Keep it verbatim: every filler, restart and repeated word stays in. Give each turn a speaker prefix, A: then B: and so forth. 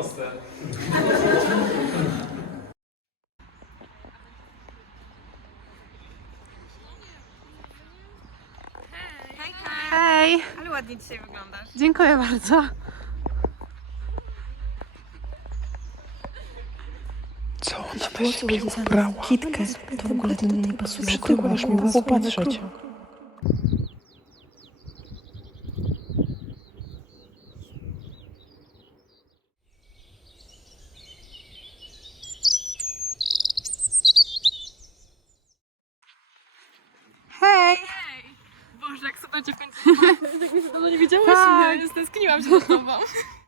A: proste.
B: Hej!
C: Ale ładnie dzisiaj wyglądasz.
B: Dziękuję bardzo.
D: Co ona na siebie ubrała?
E: Kitkę, to w ogóle do mnie nie pasuje. Przytyłaś mi was popatrzeć.
B: Hej!
C: Boże, jak super cię w końcu. Tak mnie się dawno nie widziałaś,
B: Tak.
C: nie? Stęskniłam się za tobą.